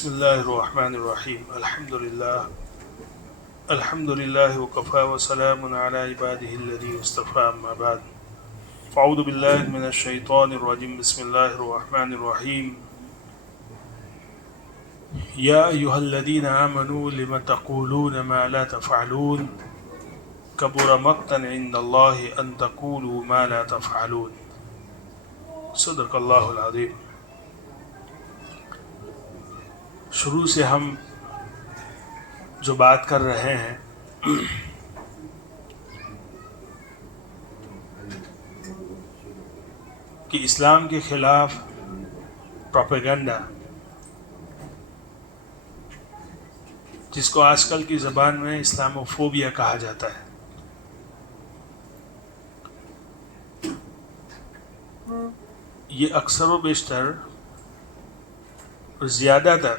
بسم الله الرحمن الرحيم الحمد لله وكفى وسلام على عباده الذين اصطفى أما بعد فأعوذ بالله من الشيطان الرجيم بسم الله الرحمن الرحيم يا أيها الذين آمنوا لم تقولون ما لا تفعلون كبر مقتا عند الله أن تقولوا ما لا تفعلون صدق الله العظيم. شروع سے ہم جو بات کر رہے ہیں کہ اسلام کے خلاف پروپیگنڈا، جس کو آج کل کی زبان میں اسلاموفوبیا کہا جاتا ہے، یہ اکثر و بیشتر اور زیادہ تر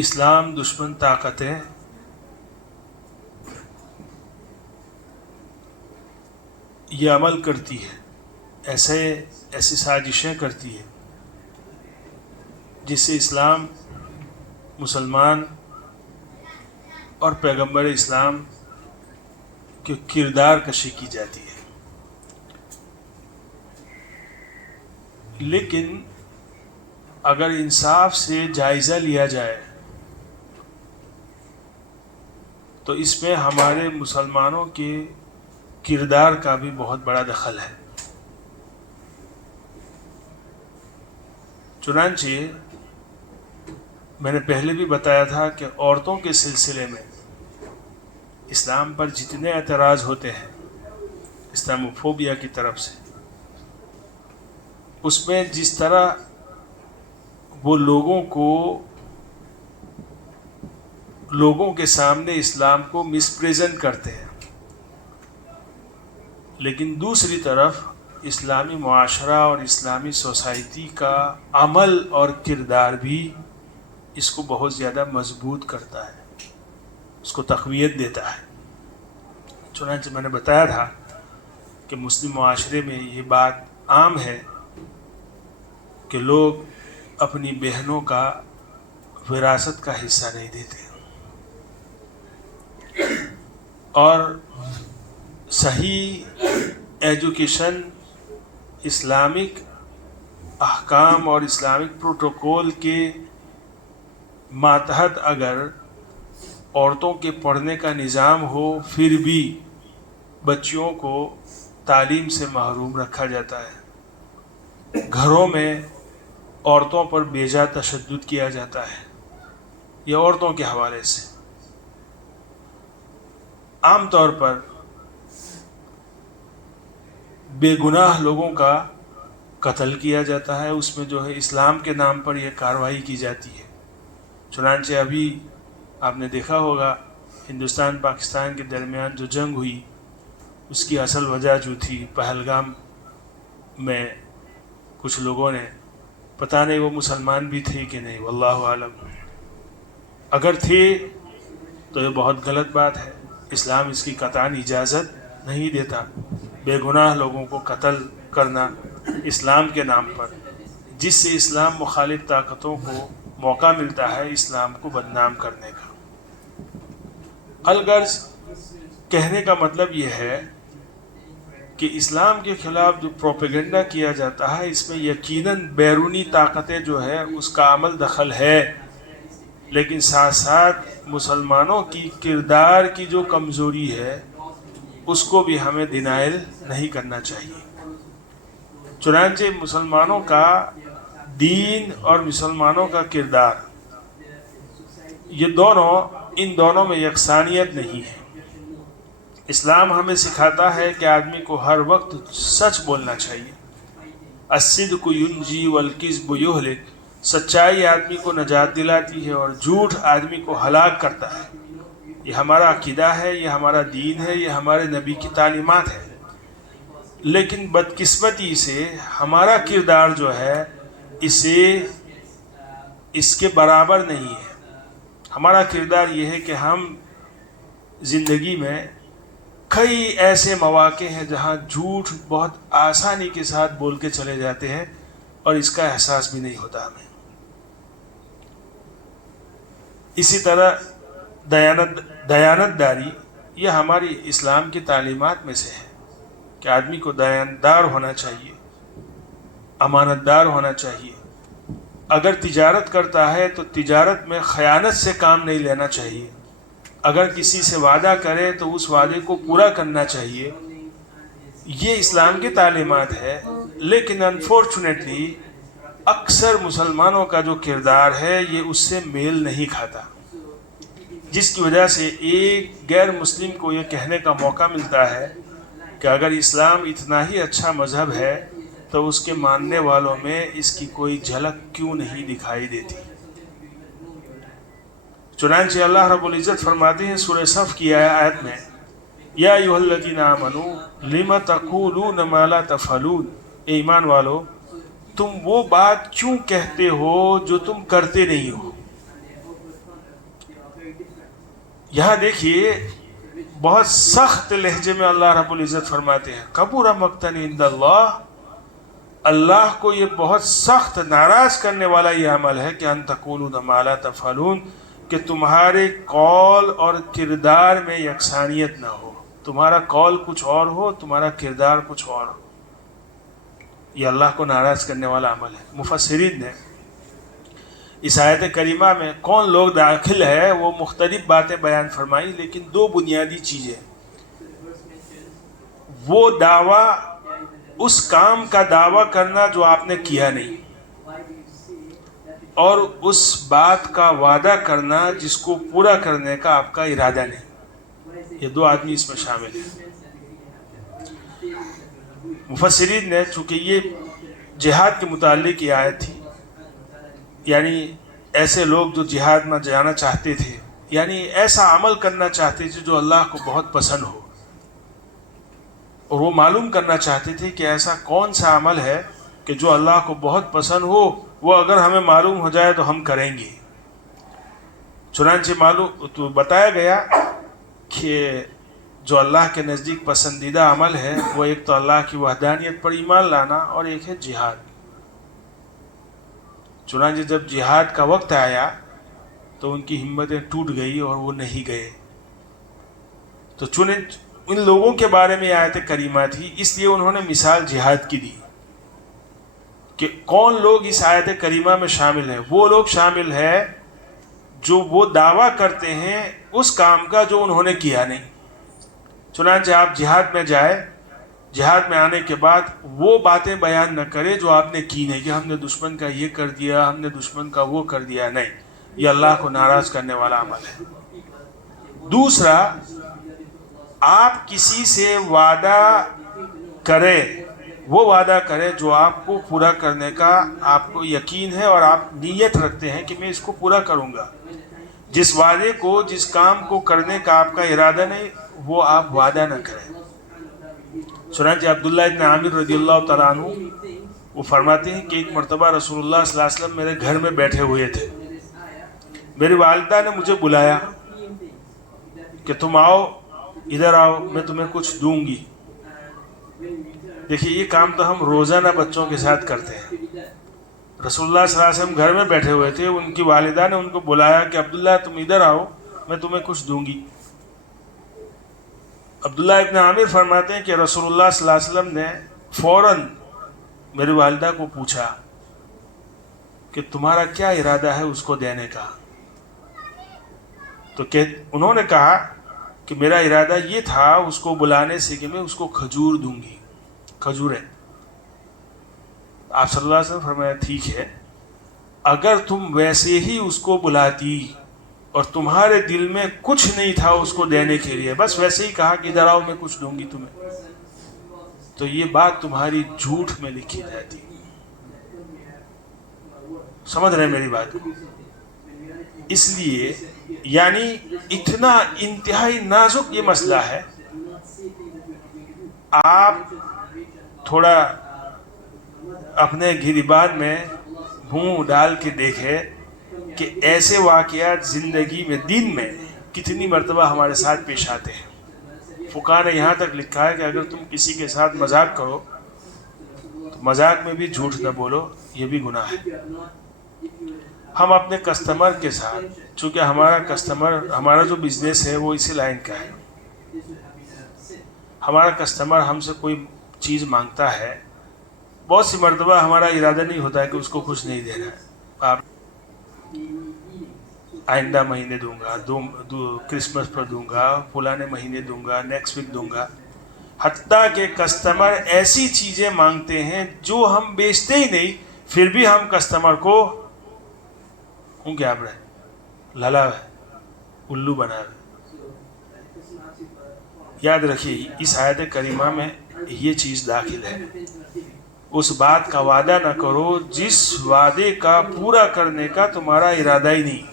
اسلام دشمن طاقتیں یہ عمل کرتی ہے، ایسی سازشیں کرتی ہے جس سے اسلام، مسلمان اور پیغمبر اسلام کی کردار کشی کی جاتی ہے. لیکن اگر انصاف سے جائزہ لیا جائے تو اس میں ہمارے مسلمانوں کے کردار کا بھی بہت بڑا دخل ہے. چنانچہ میں نے پہلے بھی بتایا تھا کہ عورتوں کے سلسلے میں اسلام پر جتنے اعتراض ہوتے ہیں اسلاموفوبیا کی طرف سے، اس میں جس طرح وہ لوگوں کے سامنے اسلام کو مسپریزنٹ کرتے ہیں، لیکن دوسری طرف اسلامی معاشرہ اور اسلامی سوسائٹی کا عمل اور کردار بھی اس کو بہت زیادہ مضبوط کرتا ہے، اس کو تقویت دیتا ہے. چنانچہ میں نے بتایا تھا کہ مسلم معاشرے میں یہ بات عام ہے کہ لوگ اپنی بہنوں کا وراثت کا حصہ نہیں دیتے، اور صحیح ایجوکیشن، اسلامک احکام اور اسلامک پروٹوکول کے ماتحت اگر عورتوں کے پڑھنے کا نظام ہو، پھر بھی بچیوں کو تعلیم سے محروم رکھا جاتا ہے، گھروں میں عورتوں پر بیجا تشدد کیا جاتا ہے. یہ عورتوں کے حوالے سے عام طور پر بے گناہ لوگوں کا قتل کیا جاتا ہے، اس میں جو ہے اسلام کے نام پر یہ کارروائی کی جاتی ہے. چنانچہ ابھی آپ نے دیکھا ہوگا ہندوستان پاکستان کے درمیان جو جنگ ہوئی، اس کی اصل وجہ جو تھی پہلگام میں کچھ لوگوں نے، پتہ نہیں وہ مسلمان بھی تھے کہ نہیں، واللہ عالم، اگر تھے تو یہ بہت غلط بات ہے. اسلام اس کی قطعاً اجازت نہیں دیتا، بے گناہ لوگوں کو قتل کرنا اسلام کے نام پر، جس سے اسلام مخالف طاقتوں کو موقع ملتا ہے اسلام کو بدنام کرنے کا. الغرض کہنے کا مطلب یہ ہے کہ اسلام کے خلاف جو پروپیگنڈا کیا جاتا ہے، اس میں یقیناً بیرونی طاقتیں جو ہے اس کا عمل دخل ہے، لیکن ساتھ ساتھ مسلمانوں کی کردار کی جو کمزوری ہے اس کو بھی ہمیں ڈینائل نہیں کرنا چاہیے. چنانچہ مسلمانوں کا دین اور مسلمانوں کا کردار، ان دونوں میں یکسانیت نہیں ہے. اسلام ہمیں سکھاتا ہے کہ آدمی کو ہر وقت سچ بولنا چاہیے. الصدق ینجی والکذب یہلک، سچائی آدمی کو نجات دلاتی ہے اور جھوٹ آدمی کو ہلاک کرتا ہے. یہ ہمارا عقیدہ ہے، یہ ہمارا دین ہے، یہ ہمارے نبی کی تعلیمات ہے. لیکن بدقسمتی سے ہمارا کردار جو ہے اس کے برابر نہیں ہے. ہمارا کردار یہ ہے کہ ہم زندگی میں کئی ایسے مواقع ہیں جہاں جھوٹ بہت آسانی کے ساتھ بول کے چلے جاتے ہیں، اور اس کا احساس بھی نہیں ہوتا ہمیں۔ اسی طرح دیانت داری یہ ہماری اسلام کی تعلیمات میں سے ہے کہ آدمی کو دیانتدار ہونا چاہیے، امانت دار ہونا چاہیے۔ اگر تجارت کرتا ہے تو تجارت میں خیانت سے کام نہیں لینا چاہیے۔ اگر کسی سے وعدہ کرے تو اس وعدے کو پورا کرنا چاہیے۔ یہ اسلام کی تعلیمات ہے، لیکن انفارچونیٹلی اکثر مسلمانوں کا جو کردار ہے یہ اس سے میل نہیں کھاتا، جس کی وجہ سے ایک غیر مسلم کو یہ کہنے کا موقع ملتا ہے کہ اگر اسلام اتنا ہی اچھا مذہب ہے تو اس کے ماننے والوں میں اس کی کوئی جھلک کیوں نہیں دکھائی دیتی۔ چنانچہ اللہ رب العزت فرماتے ہیں سورہ صف کی آیت میں، یا ایھا الذین آمنوا لم تقولون ما لا تفعلون، اے ایمان والو تم وہ بات کیوں کہتے ہو جو تم کرتے نہیں ہو۔ یہاں دیکھیے بہت سخت لہجے میں اللہ رب العزت فرماتے ہیں کبر مقتا عند اللہ، اللہ کو یہ بہت سخت ناراض کرنے والا یہ عمل ہے کہ ان تقولون ما لا تفعلون، کہ تمہارے قول اور کردار میں یکسانیت نہ ہو، تمہارا قول کچھ اور ہو، تمہارا کردار کچھ اور ہو۔ یہ اللہ کو ناراض کرنے والا عمل ہے۔ مفسرین نے اس آیت کریمہ میں کون لوگ داخل ہے وہ مختلف باتیں بیان فرمائی، لیکن دو بنیادی چیزیں، وہ دعویٰ، اس کام کا دعویٰ کرنا جو آپ نے کیا نہیں، اور اس بات کا وعدہ کرنا جس کو پورا کرنے کا آپ کا ارادہ نہیں۔ یہ دو آدمی اس میں شامل ہیں۔ مفسرین نے چونکہ یہ جہاد کے متعلق یہ آیت تھی، یعنی ایسے لوگ جو جہاد میں جانا چاہتے تھے، یعنی ایسا عمل کرنا چاہتے تھے جو اللہ کو بہت پسند ہو، اور وہ معلوم کرنا چاہتے تھے کہ ایسا کون سا عمل ہے کہ جو اللہ کو بہت پسند ہو، وہ اگر ہمیں معلوم ہو جائے تو ہم کریں گے۔ چنانچہ معلوم تو بتایا گیا کہ جو اللہ کے نزدیک پسندیدہ عمل ہے وہ ایک تو اللہ کی وحدانیت پر ایمان لانا اور ایک ہے جہاد۔ چنانچہ جب جہاد کا وقت آیا تو ان کی ہمتیں ٹوٹ گئی اور وہ نہیں گئے۔ تو چنانچہ ان لوگوں کے بارے میں آیت کریمہ تھی، اس لیے انہوں نے مثال جہاد کی دی کہ کون لوگ اس آیت کریمہ میں شامل ہیں۔ وہ لوگ شامل ہیں جو وہ دعویٰ کرتے ہیں اس کام کا جو انہوں نے کیا نہیں۔ چنانچہ آپ جہاد میں جائے، جہاد میں آنے کے بعد وہ باتیں بیان نہ کرے جو آپ نے کی نہیں، کہ ہم نے دشمن کا یہ کر دیا، ہم نے دشمن کا وہ کر دیا، نہیں، یہ اللہ کو ناراض کرنے والا عمل ہے۔ دوسرا، آپ کسی سے وعدہ کرے، وہ وعدہ کرے جو آپ کو پورا کرنے کا آپ کو یقین ہے اور آپ نیت رکھتے ہیں کہ میں اس کو پورا کروں گا۔ جس وعدے کو، جس کام کو کرنے کا آپ کا ارادہ نہیں، وہ آپ وعدہ نہ کریں۔ چنانچہ عبداللہ ابن عامر رضی اللہ تعالیٰ عنہ وہ فرماتے ہیں کہ ایک مرتبہ رسول اللہ صلی اللہ علیہ وسلم میرے گھر میں بیٹھے ہوئے تھے، میری والدہ نے مجھے بلایا کہ تم آؤ، ادھر آؤ، میں تمہیں کچھ دوں گی۔ دیکھیے یہ کام تو ہم روزانہ بچوں کے ساتھ کرتے ہیں۔ رسول اللہ صلی اللہ علیہ وسلم گھر میں بیٹھے ہوئے تھے، ان کی والدہ نے ان کو بلایا کہ عبداللہ تم ادھر آؤ، میں تمہیں کچھ دوں گی۔ عبداللہ ابن عامر فرماتے ہیں کہ رسول اللہ صلی اللہ علیہ وسلم نے فوراً میری والدہ کو پوچھا کہ تمہارا کیا ارادہ ہے اس کو دینے کا؟ تو انہوں نے کہا کہ میرا ارادہ یہ تھا اس کو بلانے سے کہ میں اس کو کھجور دوں گی، کھجوریں۔ آپ صلی اللہ علیہ وسلم فرمایا ٹھیک ہے، اگر تم ویسے ہی اس کو بلاتی اور تمہارے دل میں کچھ نہیں تھا اس کو دینے کے لیے، بس ویسے ہی کہا کہ ادھر آؤ میں کچھ دوں گی تمہیں، تو یہ بات تمہاری جھوٹ میں لکھی جاتی۔ سمجھ رہے ہیں میری بات کو؟ اس لیے یعنی اتنا انتہائی نازک یہ مسئلہ ہے، آپ تھوڑا اپنے گریبان میں منہ ڈال کے دیکھیں کہ ایسے واقعات زندگی میں، دن میں کتنی مرتبہ ہمارے ساتھ پیش آتے ہیں۔ فقہا نے یہاں تک لکھا ہے کہ اگر تم کسی کے ساتھ مذاق کرو تو مذاق میں بھی جھوٹ نہ بولو، یہ بھی گناہ ہے۔ ہم اپنے کسٹمر کے ساتھ، چونکہ ہمارا جو بزنس ہے وہ اسی لائن کا ہے، ہمارا کسٹمر ہم سے کوئی چیز مانگتا ہے، بہت سی مرتبہ ہمارا ارادہ نہیں ہوتا ہے کہ اس کو کچھ نہیں دینا ہے، آپ آئندہ مہینے دوں گا، کرسمس پر دوں گا، فلانے مہینے دوں گا، نیکسٹ ویک دوں گا، حتیٰ کہ کسٹمر ایسی چیزیں مانگتے ہیں جو ہم بیچتے ہی نہیں، پھر بھی ہم کسٹمر کو ہوں کیا آپ رہے للا ہے، الو بنا ہے۔ یاد رکھیے اس آیت کریمہ میں یہ چیز داخل ہے، اس بات کا وعدہ نہ کرو جس وعدے کا پورا کرنے کا تمہارا ارادہ ہی نہیں۔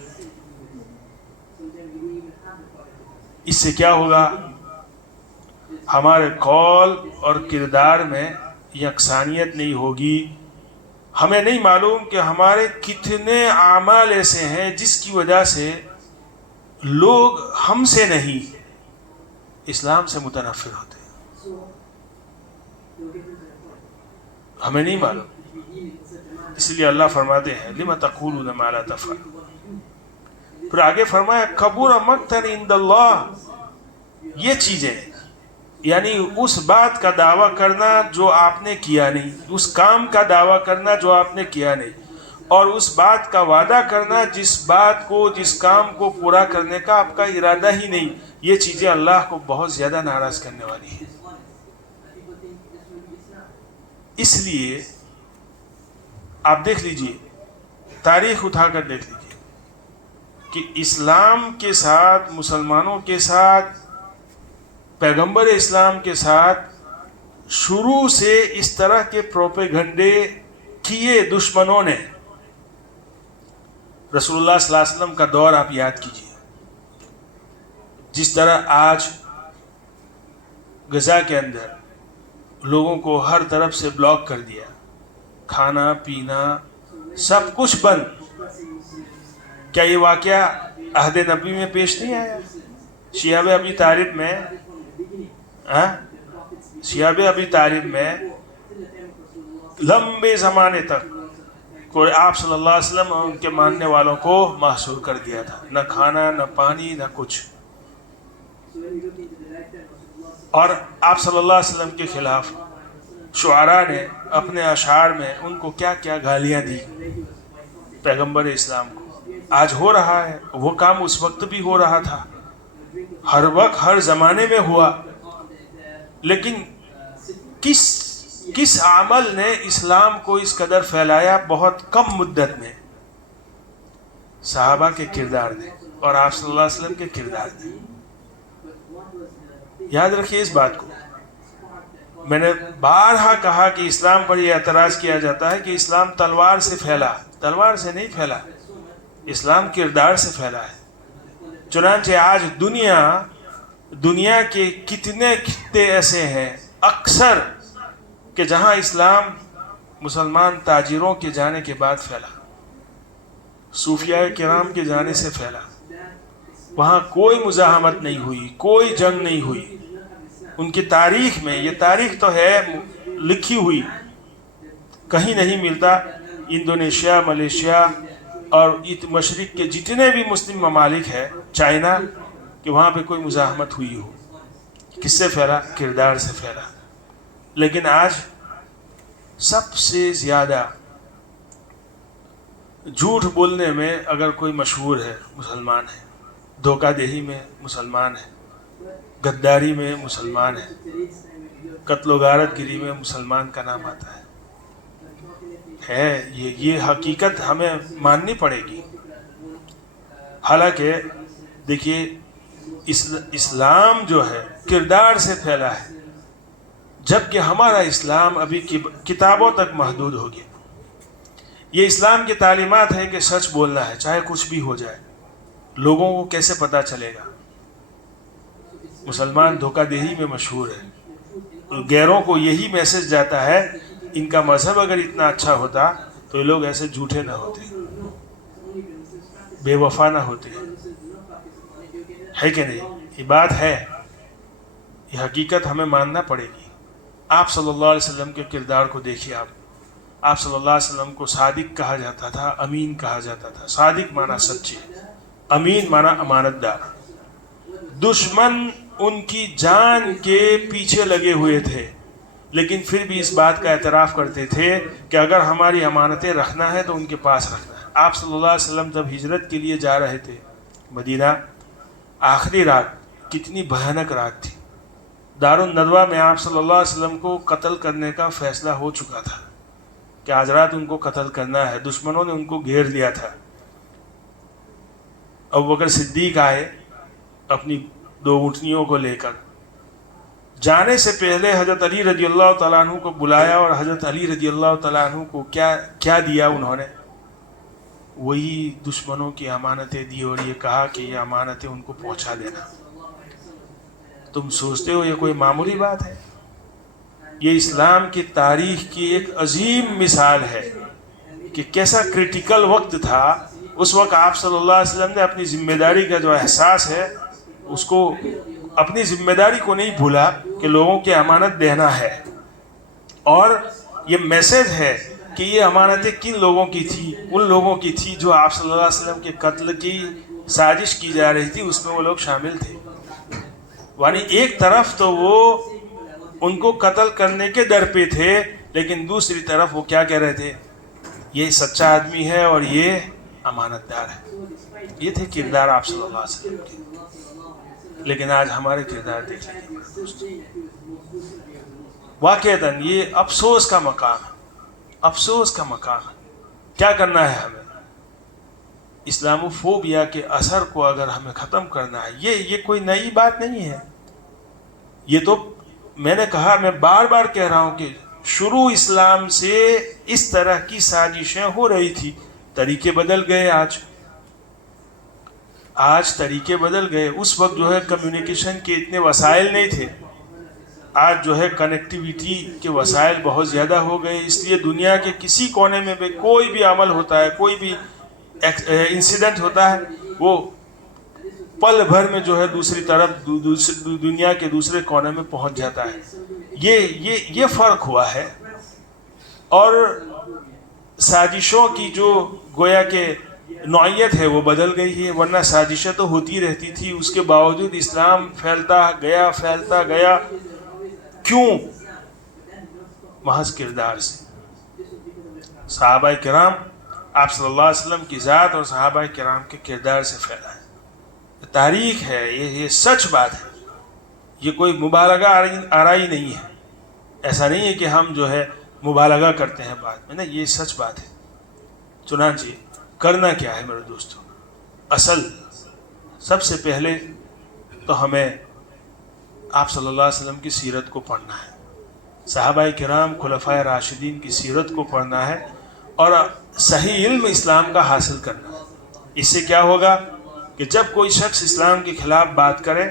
اس سے کیا ہوگا؟ ہمارے قول اور کردار میں یکسانیت نہیں ہوگی۔ ہمیں نہیں معلوم کہ ہمارے کتنے اعمال ایسے ہیں جس کی وجہ سے لوگ ہم سے نہیں اسلام سے متنفر ہوتے ہیں، ہمیں نہیں معلوم۔ اس لیے اللہ فرماتے ہیں لِمَ تَقُولُونَ مَا لَا تَفْعَلُونَ، پھر آگے فرمایا کَبُرَ مَقْتًا عِندَ اللَّهِ، یہ چیزیں یعنی اس بات کا دعویٰ کرنا جو آپ نے کیا نہیں، اس کام کا دعویٰ کرنا جو آپ نے کیا نہیں، اور اس بات کا وعدہ کرنا جس بات کو، جس کام کو پورا کرنے کا آپ کا ارادہ ہی نہیں، یہ چیزیں اللہ کو بہت زیادہ ناراض کرنے والی ہیں۔ اس لیے آپ دیکھ لیجئے، تاریخ اٹھا کر دیکھ لیجئے کہ اسلام کے ساتھ، مسلمانوں کے ساتھ، پیغمبر اسلام کے ساتھ شروع سے اس طرح کے پروپیگنڈے کیے دشمنوں نے۔ رسول اللہ صلی اللہ علیہ وسلم کا دور آپ یاد کیجئے، جس طرح آج غزہ کے اندر لوگوں کو ہر طرف سے بلاک کر دیا، کھانا پینا سب کچھ بند۔ کیا یہ واقعہ عہد نبی میں پیش نہیں آیا؟ شیاب ابی طالب میں لمبے زمانے تک کوئی آپ صلی اللہ علیہ وسلم اور ان کے ماننے والوں کو محصور کر دیا تھا، نہ کھانا، نہ پانی، نہ کچھ۔ اور آپ صلی اللہ علیہ وسلم کے خلاف شعراء نے اپنے اشعار میں ان کو کیا کیا گالیاں دی پیغمبر اسلام کو۔ آج ہو رہا ہے وہ کام، اس وقت بھی ہو رہا تھا، ہر وقت ہر زمانے میں ہوا، لیکن کس عمل نے اسلام کو اس قدر پھیلایا؟ بہت کم مدت میں صحابہ کے کردار نے اور آپ صلی اللہ علیہ وسلم کے کردار نے۔ یاد رکھیے اس بات کو، میں نے بارہا کہا کہ اسلام پر یہ اعتراض کیا جاتا ہے کہ اسلام تلوار سے پھیلا، تلوار سے نہیں پھیلا، اسلام کردار سے پھیلا ہے۔ چنانچہ آج دنیا کے کتنے خطے ایسے ہیں اکثر کہ جہاں اسلام مسلمان تاجروں کے جانے کے بعد پھیلا، صوفیاء کرام کے جانے سے پھیلا، وہاں کوئی مزاحمت نہیں ہوئی، کوئی جنگ نہیں ہوئی۔ ان کی تاریخ میں، یہ تاریخ تو ہے لکھی ہوئی، کہیں نہیں ملتا انڈونیشیا، ملیشیا اور مشرق کے جتنے بھی مسلم ممالک ہیں، چائنا، کہ وہاں پہ کوئی مزاحمت ہوئی ہو۔ کس سے پھیلا؟ کردار سے پھیلا۔ لیکن آج سب سے زیادہ جھوٹ بولنے میں اگر کوئی مشہور ہے، مسلمان ہے، دھوکہ دہی میں مسلمان ہے، غداری میں مسلمان ہے، قتل و غارت گری میں مسلمان کا نام آتا ہے۔ یہ حقیقت ہمیں ماننی پڑے گی۔ حالانکہ دیکھیے اسلام جو ہے کردار سے پھیلا ہے، جبکہ ہمارا اسلام ابھی کتابوں تک محدود ہو گیا۔ یہ اسلام کی تعلیمات ہے کہ سچ بولنا ہے چاہے کچھ بھی ہو جائے۔ لوگوں کو کیسے پتہ چلے گا؟ مسلمان دھوکہ دہی میں مشہور ہے، غیروں کو یہی میسج جاتا ہے، ان کا مذہب اگر اتنا اچھا ہوتا تو یہ لوگ ایسے جھوٹے نہ ہوتے، بے وفا نہ ہوتے، ہے کہ نہیں؟ یہ بات ہے، یہ حقیقت ہمیں ماننا پڑے گی۔ آپ صلی اللہ علیہ وسلم کے کردار کو دیکھیے، آپ آپ صلی اللہ علیہ وسلم کو صادق کہا جاتا تھا، امین کہا جاتا تھا۔ صادق معنی سچے، امین معنی امانت دار۔ دشمن ان کی جان کے پیچھے لگے ہوئے تھے، لیکن پھر بھی اس بات کا اعتراف کرتے تھے کہ اگر ہماری امانتیں رکھنا ہے تو ان کے پاس رکھنا ہے۔ آپ صلی اللہ علیہ وسلم جب ہجرت کے لیے جا رہے تھے مدینہ، آخری رات کتنی بھیانک رات تھی۔ دارالندوہ میں آپ صلی اللہ علیہ وسلم کو قتل کرنے کا فیصلہ ہو چکا تھا کہ آج رات ان کو قتل کرنا ہے، دشمنوں نے ان کو گھیر لیا تھا۔ ابوبکر صدیق آئے اپنی 2 اونٹنیوں کو لے کر، جانے سے پہلے حضرت علی رضی اللہ تعالیٰ عنہ کو بلایا، اور حضرت علی رضی اللہ تعالیٰ عنہ کو کیا دیا انہوں نے؟ وہی دشمنوں کی امانتیں دی، اور یہ کہا کہ یہ امانتیں ان کو پہنچا دینا۔ تم سوچتے ہو یہ کوئی معمولی بات ہے؟ یہ اسلام کی تاریخ کی ایک عظیم مثال ہے کہ کیسا کریٹیکل وقت تھا۔ اس وقت آپ صلی اللہ علیہ وسلم نے اپنی ذمہ داری کا جو احساس ہے، اس کو، اپنی ذمہ داری کو نہیں بھولا کہ لوگوں کی امانت دینا ہے۔ اور یہ میسج ہے کہ یہ امانتیں کن لوگوں کی تھی؟ ان لوگوں کی تھی جو آپ صلی اللہ علیہ وسلم کے قتل کی سازش کی جا رہی تھی، اس میں وہ لوگ شامل تھے۔ یعنی ایک طرف تو وہ ان کو قتل کرنے کے ڈر پہ تھے، لیکن دوسری طرف وہ کیا کہہ رہے تھے؟ یہ سچا آدمی ہے اور یہ امانت دار ہے۔ یہ تھے کردار آپ صلی اللہ علیہ وسلم کے۔ لیکن آج ہمارے کردار دیکھ لیجیے، واقعتاً یہ افسوس کا مقام ہے، افسوس کا مقام ہے۔ کیا کرنا ہے ہمیں؟ اسلاموفوبیا کے اثر کو اگر ہمیں ختم کرنا ہے، یہ کوئی نئی بات نہیں ہے۔ یہ تو میں نے کہا، میں بار بار کہہ رہا ہوں کہ شروع اسلام سے اس طرح کی سازشیں ہو رہی تھی۔ طریقے بدل گئے، آج طریقے بدل گئے۔ اس وقت جو ہے کمیونیکیشن کے اتنے وسائل نہیں تھے، آج جو ہے کنیکٹیویٹی کے وسائل بہت زیادہ ہو گئے، اس لیے دنیا کے کسی کونے میں بھی کوئی بھی عمل ہوتا ہے، کوئی بھی انسیڈنٹ ہوتا ہے، وہ پل بھر میں جو ہے دوسری طرف دنیا کے دوسرے کونے میں پہنچ جاتا ہے۔ یہ فرق ہوا ہے، اور سازشوں کی جو گویا کہ نوعیت ہے وہ بدل گئی ہے، ورنہ سازشیں تو ہوتی رہتی تھی، اس کے باوجود اسلام پھیلتا گیا۔ کیوں؟ محض کردار سے۔ صحابہ کرام، آپ صلی اللہ علیہ وسلم کی ذات اور صحابہ کرام کے کردار سے پھیلا ہے۔ تاریخ ہے، یہ سچ بات ہے، یہ کوئی مبالغہ آرائی نہیں ہے۔ ایسا نہیں ہے کہ ہم جو ہے مبالغہ کرتے ہیں بات میں، نہیں، یہ سچ بات ہے۔ چنانچہ کرنا کیا ہے میرے دوستوں؟ اصل سب سے پہلے تو ہمیں آپ صلی اللہ علیہ وسلم کی سیرت کو پڑھنا ہے، صحابہ کرام خلفائے راشدین کی سیرت کو پڑھنا ہے، اور صحیح علم اسلام کا حاصل کرنا ہے۔ اس سے کیا ہوگا کہ جب کوئی شخص اسلام کے خلاف بات کرے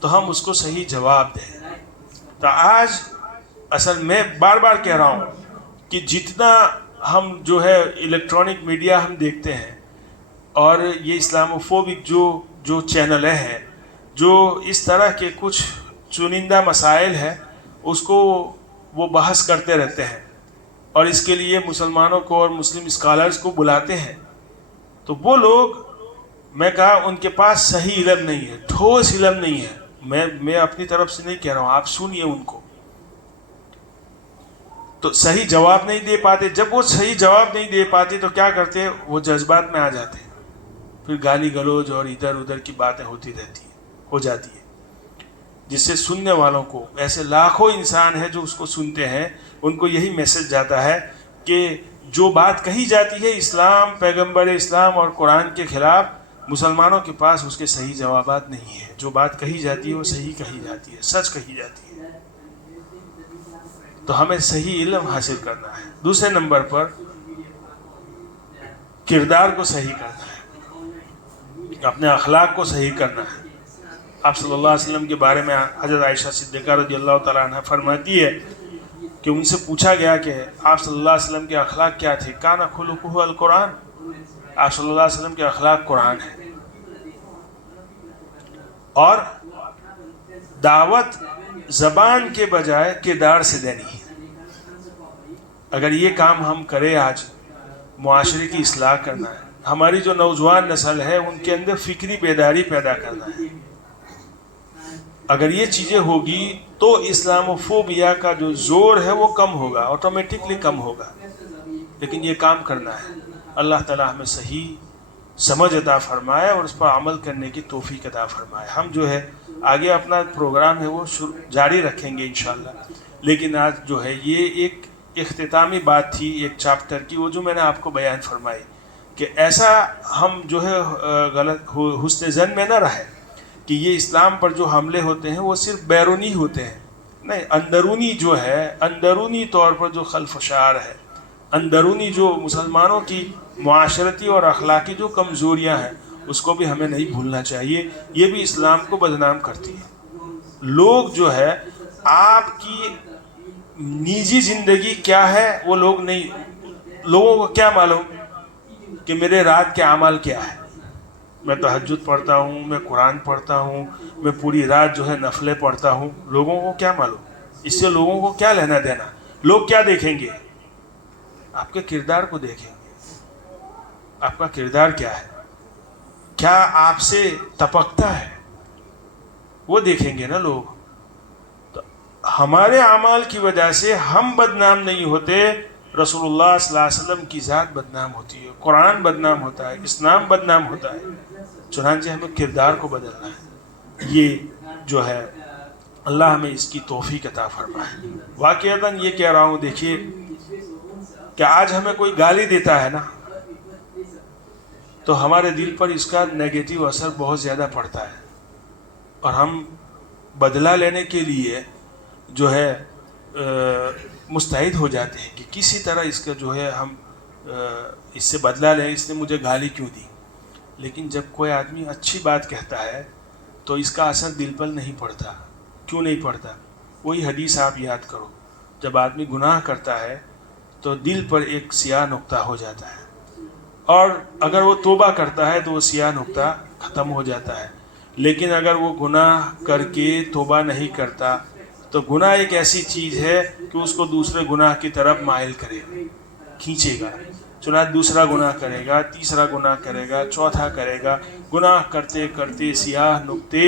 تو ہم اس کو صحیح جواب دیں۔ تو آج اصل میں بار بار کہہ رہا ہوں کہ جتنا ہم جو ہے الیکٹرانک میڈیا ہم دیکھتے ہیں، اور یہ اسلاموفوبک جو چینلیں ہیں، جو اس طرح کے کچھ چنندہ مسائل ہیں، اس کو وہ بحث کرتے رہتے ہیں، اور اس کے لیے مسلمانوں کو اور مسلم اسکالرز کو بلاتے ہیں، تو وہ لوگ، میں کہا، ان کے پاس صحیح علم نہیں ہے، ٹھوس علم نہیں ہے۔ میں اپنی طرف سے نہیں کہہ رہا ہوں، آپ سنیے ان کو، تو صحیح جواب نہیں دے پاتے۔ جب وہ صحیح جواب نہیں دے پاتے تو کیا کرتے؟ وہ جذبات میں آ جاتے ہیں، پھر گالی گلوچ اور ادھر ادھر کی باتیں ہو جاتی ہیں، جس سے سننے والوں کو، ایسے لاکھوں انسان ہیں جو اس کو سنتے ہیں، ان کو یہی میسج جاتا ہے کہ جو بات کہی جاتی ہے اسلام، پیغمبر اسلام اور قرآن کے خلاف، مسلمانوں کے پاس اس کے صحیح جوابات نہیں ہیں۔ جو بات کہی جاتی ہے وہ صحیح کہی جاتی ہے، سچ کہی جاتی ہے۔ تو ہمیں صحیح علم حاصل کرنا ہے۔ دوسرے نمبر پر کردار کو صحیح کرنا ہے، اپنے اخلاق کو صحیح کرنا ہے۔ آپ صلی اللہ علیہ وسلم کے بارے میں حضرت عائشہ صدیقہ رضی اللہ تعالیٰ عنہ فرماتی ہے کہ ان سے پوچھا گیا کہ آپ صلی اللہ علیہ وسلم کے اخلاق کیا تھے؟ کان خلقہ القرآن، آپ صلی اللہ علیہ وسلم کے اخلاق قرآن ہے۔ اور دعوت زبان کے بجائے کردار سے دینی ہے۔ اگر یہ کام ہم کریں آج، معاشرے کی اصلاح کرنا ہے، ہماری جو نوجوان نسل ہے ان کے اندر فکری بیداری پیدا کرنا ہے، اگر یہ چیزیں ہوگی تو اسلام و فوبیا کا جو زور ہے وہ کم ہوگا، آٹومیٹکلی کم ہوگا۔ لیکن یہ کام کرنا ہے۔ اللہ تعالیٰ ہمیں صحیح سمجھ عطا فرمائے اور اس پر عمل کرنے کی توفیق عطا فرمائے۔ ہم جو ہے آگے اپنا پروگرام ہے وہ جاری رکھیں گے انشاءاللہ، لیکن آج جو ہے یہ ایک اختتامی بات تھی ایک چیپٹر کی، وہ جو میں نے آپ کو بیان فرمائی کہ ایسا ہم جو ہے غلط حسن ظن میں نہ رہے کہ یہ اسلام پر جو حملے ہوتے ہیں وہ صرف بیرونی ہوتے ہیں، نہیں، اندرونی جو ہے، اندرونی طور پر جو خلفشار ہے، اندرونی جو مسلمانوں کی معاشرتی اور اخلاقی جو کمزوریاں ہیں اس کو بھی ہمیں نہیں بھولنا چاہیے۔ یہ بھی اسلام کو بدنام کرتی ہے۔ لوگ جو ہے آپ کی نجی زندگی کیا ہے وہ لوگ نہیں، لوگوں کو کیا معلوم کہ میرے رات کے اعمال کیا ہے؟ میں تہجد پڑھتا ہوں، میں قرآن پڑھتا ہوں، میں پوری رات جو ہے نفلیں پڑھتا ہوں، لوگوں کو کیا معلوم؟ اس سے لوگوں کو کیا لینا دینا؟ لوگ کیا دیکھیں گے؟ آپ کے کردار کو دیکھیں گے۔ آپ کا کردار کیا ہے؟ کیا آپ سے ٹپکتا ہے؟ وہ دیکھیں گے نا لوگ۔ تو ہمارے اعمال کی وجہ سے ہم بدنام نہیں ہوتے، رسول اللہ صلی اللہ علیہ وسلم کی ذات بدنام ہوتی ہے، قرآن بدنام ہوتا ہے، اسلام بدنام ہوتا ہے۔ چنانچہ ہمیں کردار کو بدلنا ہے۔ یہ جو ہے اللہ ہمیں اس کی توفیق عطا فرمائے۔ واقعتاً یہ کہہ رہا ہوں، دیکھیے کہ آج ہمیں کوئی گالی دیتا ہے نا تو ہمارے دل پر اس کا نیگیٹو اثر بہت زیادہ پڑتا ہے، اور ہم بدلہ لینے کے لیے جو ہے مستعد ہو جاتے ہیں کہ کسی طرح اس کا جو ہے ہم اس سے بدلہ لیں، اس نے مجھے گالی کیوں دی۔ لیکن جب کوئی آدمی اچھی بات کہتا ہے تو اس کا اثر دل پر نہیں پڑتا۔ کیوں نہیں پڑتا؟ وہی حدیث آپ یاد کرو، جب آدمی گناہ کرتا ہے تو دل پر ایک سیاہ نقطہ ہو جاتا ہے، اور اگر وہ توبہ کرتا ہے تو وہ سیاہ نقطہ ختم ہو جاتا ہے۔ لیکن اگر وہ گناہ کر کے توبہ نہیں کرتا تو گناہ ایک ایسی چیز ہے کہ اس کو دوسرے گناہ کی طرف مائل کرے گا، کھینچے گا۔ چنانچہ دوسرا گناہ کرے گا، تیسرا گناہ کرے گا، چوتھا کرے گا۔ گناہ کرتے کرتے سیاہ نقطے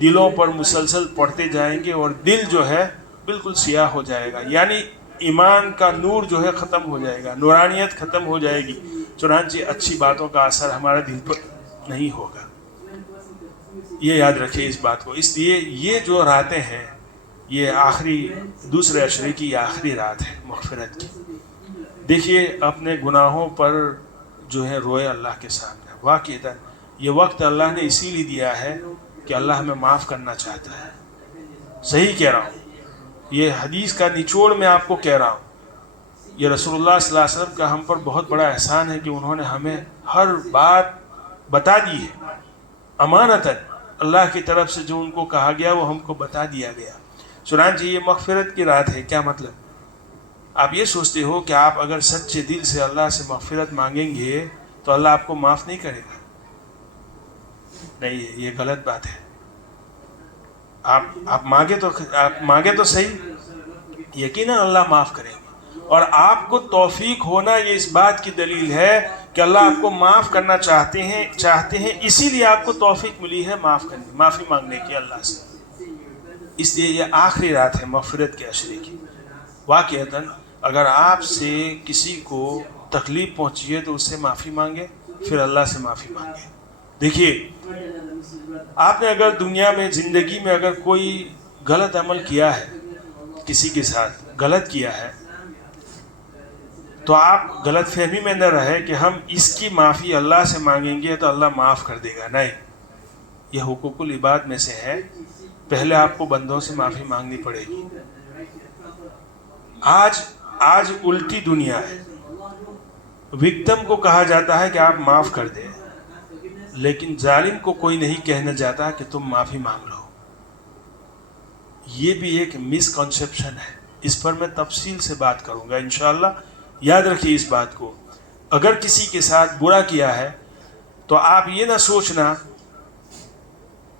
دلوں پر مسلسل پڑتے جائیں گے اور دل جو ہے بالکل سیاہ ہو جائے گا، یعنی ایمان کا نور جو ہے ختم ہو جائے گا، نورانیت ختم ہو جائے گی۔ چنانچہ اچھی باتوں کا اثر ہمارے دل پر نہیں ہوگا۔ یہ یاد رکھیں اس بات کو۔ اس لیے یہ جو راتیں ہیں یہ آخری دوسرے عشرے کی آخری رات ہے مغفرت کی۔ دیکھیے اپنے گناہوں پر جو ہے روئے اللہ کے سامنے۔ واقعتاً یہ وقت اللہ نے اسی لیے دیا ہے کہ اللہ ہمیں معاف کرنا چاہتا ہے۔ صحیح کہہ رہا ہوں، یہ حدیث کا نچوڑ میں آپ کو کہہ رہا ہوں۔ یہ رسول اللہ صلی اللہ علیہ وسلم کا ہم پر بہت بڑا احسان ہے کہ انہوں نے ہمیں ہر بات بتا دی ہے، امانتاً اللہ کی طرف سے جو ان کو کہا گیا وہ ہم کو بتا دیا گیا۔ چنانچہ یہ مغفرت کی رات ہے۔ کیا مطلب؟ آپ یہ سوچتے ہو کہ آپ اگر سچے دل سے اللہ سے مغفرت مانگیں گے تو اللہ آپ کو معاف نہیں کرے گا؟ نہیں، یہ غلط بات ہے۔ آپ مانگے تو صحیح، یقیناً اللہ معاف کرے گا۔ اور آپ کو توفیق ہونا یہ اس بات کی دلیل ہے کہ اللہ آپ کو معاف کرنا چاہتے ہیں، اسی لیے آپ کو توفیق ملی ہے معافی مانگنے کی اللہ سے۔ اس لیے یہ آخری رات ہے مغفرت کے عشرے کی۔ واقعتاً اگر آپ سے کسی کو تکلیف پہنچی ہے تو اس سے معافی مانگے، پھر اللہ سے معافی مانگے۔ دیکھیے آپ نے اگر دنیا میں زندگی میں اگر کوئی غلط عمل کیا ہے، کسی کے ساتھ غلط کیا ہے، تو آپ غلط فہمی میں نہ رہے کہ ہم اس کی معافی اللہ سے مانگیں گے تو اللہ معاف کر دے گا۔ نہیں، یہ حقوق العباد میں سے ہے، پہلے آپ کو بندوں سے معافی مانگنی پڑے گی۔ آج الٹی دنیا ہے۔ وکٹم کو کہا جاتا ہے کہ آپ معاف کر دیں، لیکن ظالم کو کوئی نہیں کہنا چاہتا کہ تم معافی مانگ لو۔ یہ بھی ایک مس کنسیپشن ہے، اس پر میں تفصیل سے بات کروں گا انشاءاللہ۔ یاد رکھیے اس بات کو، اگر کسی کے ساتھ برا کیا ہے تو آپ یہ نہ سوچنا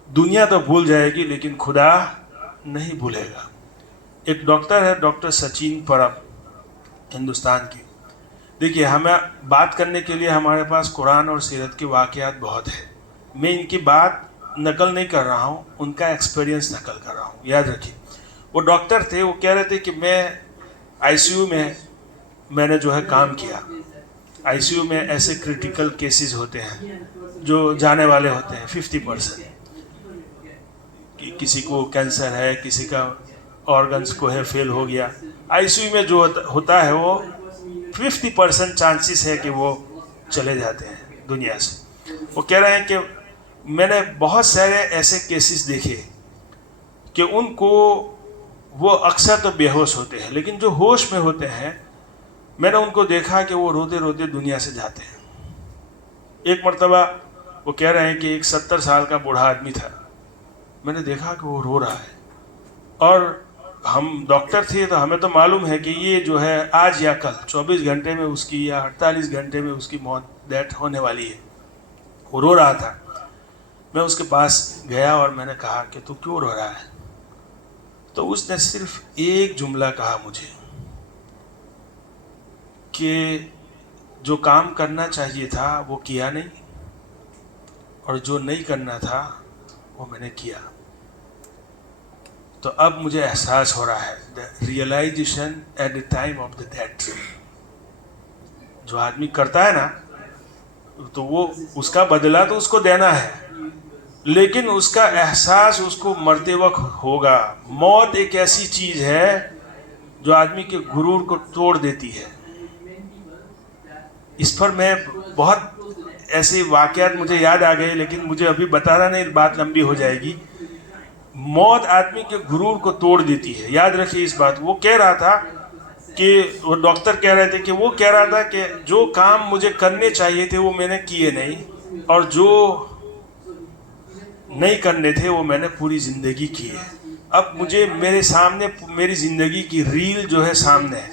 دنیا تو بھول جائے گی لیکن خدا نہیں بھولے گا۔ ایک ڈاکٹر ہے، ڈاکٹر سچن پرب، ہندوستان کی. دیکھیے ہمیں بات کرنے کے لیے ہمارے پاس قرآن اور سیرت کے واقعات بہت ہیں. میں ان کی بات نقل نہیں کر رہا ہوں, ان کا ایکسپیرینس نقل کر رہا ہوں. یاد رکھیے وہ ڈاکٹر تھے, وہ کہہ رہے تھے کہ میں آئی سی یو میں نے جو ہے کام کیا. آئی سی یو میں ایسے کریٹیکل کیسز ہوتے ہیں جو جانے والے ہوتے ہیں 50%. کسی کو کینسر ہے, کسی کا آرگنس کو ہے فیل ہو گیا. آئی سی یو میں جو ہوتا ہے وہ 50% چانسز ہے کہ وہ چلے جاتے ہیں دنیا سے. وہ کہہ رہے ہیں کہ میں نے بہت سارے ایسے کیسز دیکھے کہ ان کو وہ اکثر تو بے ہوش ہوتے ہیں, لیکن جو ہوش میں ہوتے ہیں میں نے ان کو دیکھا کہ وہ روتے روتے دنیا سے جاتے ہیں. ایک مرتبہ وہ کہہ رہے ہیں کہ ایک 70 سال کا بوڑھا آدمی تھا, میں نے دیکھا کہ وہ رو رہا ہے, اور ہم ڈاکٹر تھے تو ہمیں تو معلوم ہے کہ یہ جو ہے آج یا کل 24 گھنٹے میں اس کی یا 48 گھنٹے میں اس کی موت ڈیتھ ہونے والی ہے. وہ رو رہا تھا. میں اس کے پاس گیا اور میں نے کہا کہ تو کیوں رو رہا ہے؟ تو اس نے صرف ایک جملہ کہا مجھے کہ جو کام کرنا چاہیے تھا وہ کیا نہیں, اور جو نہیں کرنا تھا وہ میں نے کیا. تو اب مجھے احساس ہو رہا ہے realization at the time of the death. جو آدمی کرتا ہے نا تو وہ اس کا بدلہ تو اس کو دینا ہے, لیکن اس کا احساس اس کو مرتے وقت ہوگا. موت ایک ایسی چیز ہے جو آدمی کے غرور کو توڑ دیتی ہے. اس پر میں بہت ایسے واقعات مجھے یاد آ گئے, لیکن مجھے ابھی بتانا نہیں, بات لمبی ہو جائے گی. موت آدمی کے غرور کو توڑ دیتی ہے, یاد رکھیے اس بات. وہ کہہ رہا تھا کہ وہ ڈاکٹر کہہ رہے تھے کہ وہ کہہ رہا تھا کہ جو کام مجھے کرنے چاہیے تھے وہ میں نے کیے نہیں, اور جو نہیں کرنے تھے وہ میں نے پوری زندگی کیے. اب مجھے میرے سامنے میری زندگی کی ریل جو ہے سامنے ہے.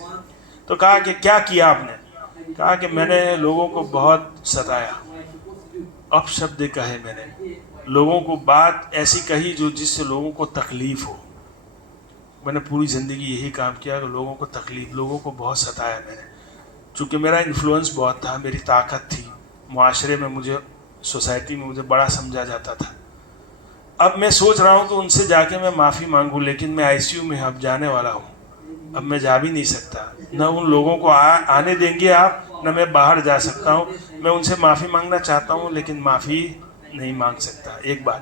تو کہا کہ کیا کیا آپ نے؟ کہا کہ میں نے لوگوں کو بہت ستایا, اپ شبد کہے, میں نے لوگوں کو بات ایسی کہی جو جس سے لوگوں کو تکلیف ہو. میں نے پوری زندگی یہی کام کیا کہ لوگوں کو تکلیف, لوگوں کو بہت ستایا میں نے. چونکہ میرا انفلوئنس بہت تھا, میری طاقت تھی معاشرے میں, مجھے سوسائٹی میں مجھے بڑا سمجھا جاتا تھا. اب میں سوچ رہا ہوں کہ ان سے جا کے میں معافی مانگوں, لیکن میں آئی سی یو میں اب جانے والا ہوں, اب میں جا بھی نہیں سکتا. نہ ان لوگوں کو آنے دیں گے آپ, نہ میں باہر جا سکتا ہوں. میں ان سے معافی مانگنا چاہتا ہوں لیکن معافی نہیں مانگ سکتا. ایک بات.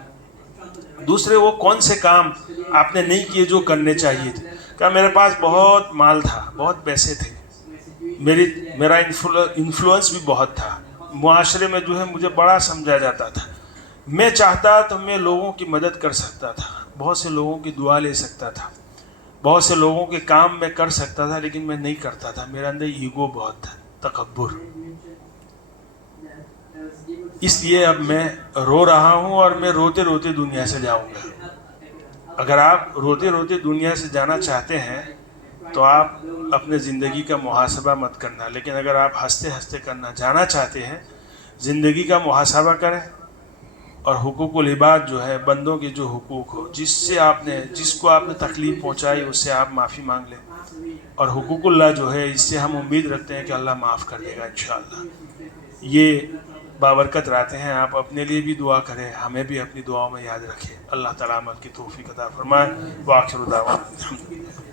دوسرے, وہ کون سے کام آپ نے نہیں کیے جو کرنے چاہیے تھے؟ کہ میرے پاس بہت مال تھا, بہت پیسے تھے, میرا انفلوئنس بھی بہت تھا, معاشرے میں جو ہے مجھے بڑا سمجھا جاتا تھا. میں چاہتا تو میں لوگوں کی مدد کر سکتا تھا, بہت سے لوگوں کی دعا لے سکتا تھا, بہت سے لوگوں کے کام میں کر سکتا تھا, لیکن میں نہیں کرتا تھا. میرے اندر ایگو بہت تھا, تکبر. اس لیے اب میں رو رہا ہوں, اور میں روتے روتے دنیا سے جاؤں گا. اگر آپ روتے روتے دنیا سے جانا چاہتے ہیں تو آپ اپنے زندگی کا محاسبہ مت کرنا, لیکن اگر آپ ہنستے ہنستے کرنا جانا چاہتے ہیں, زندگی کا محاسبہ کریں, اور حقوق العباد جو ہے, بندوں کے جو حقوق ہو, جس کو آپ نے تکلیف پہنچائی اس سے آپ معافی مانگ لیں. اور حقوق اللہ جو ہے اس سے ہم امید رکھتے ہیں کہ اللہ معاف کر دے گا انشاءاللہ. یہ بابرکت راتیں ہیں, آپ اپنے لیے بھی دعا کریں, ہمیں بھی اپنی دعاؤں میں یاد رکھیں. اللہ تعالیٰ عمل کی توفیق عطا فرمائے. وآخر دعوانا الحمدللہ.